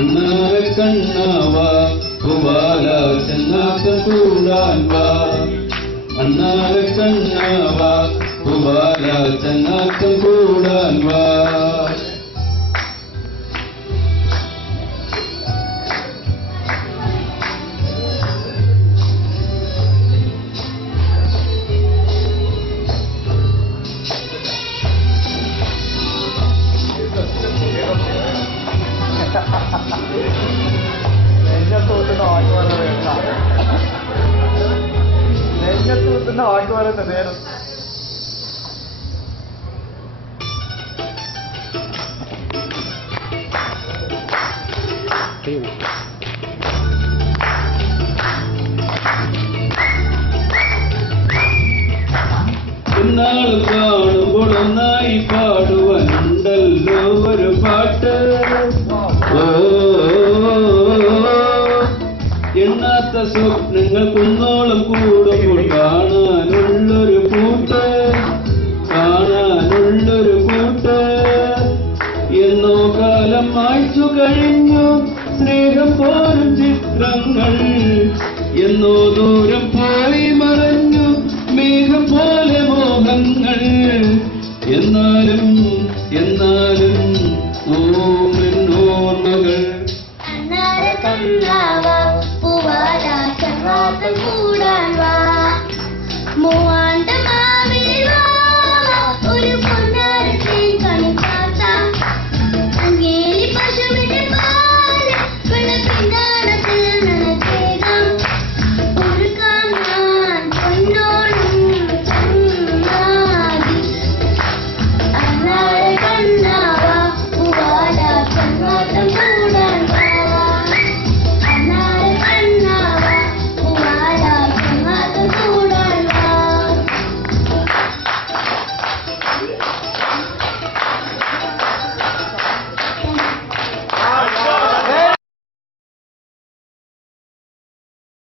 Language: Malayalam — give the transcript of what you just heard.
അണ്ണാറ കണ്ണാവാ പൂവാല ചെന്നാക്കം കൂടാൻ വാ അണ്ണാറ കണ്ണാവാ പൂവാല ചെന്നാക്കം കൂടാൻ വാ നെഞ്ഞത്തൂത്തുന്ന വാക്ക് പറയുന്ന നേരം ഇന്നാള് കാണുമ്പോൾ ഒന്നായി പാടുവാനുണ്ടല്ലോ ഒരു പാട്ട് എണ്ണാത്ത സ്വപ്നങ്ങൾ കുന്നോളം കൂടുമ്പോൾ കാണാനുള്ളൊരു കൂട്ട് എന്നോ കാലം മായ്ച്ചു കഴിഞ്ഞു സ്നേഹം പോലും ചിത്രങ്ങൾ എന്നോ ദൂരം പോയി മറഞ്ഞു മേഘം പോലെ മോഹങ്ങൾ എന്നാലും ഓർമ്മകൾ അണ്ണാറ കണ്ണാവാ പൂവാല ചെന്നാക്കം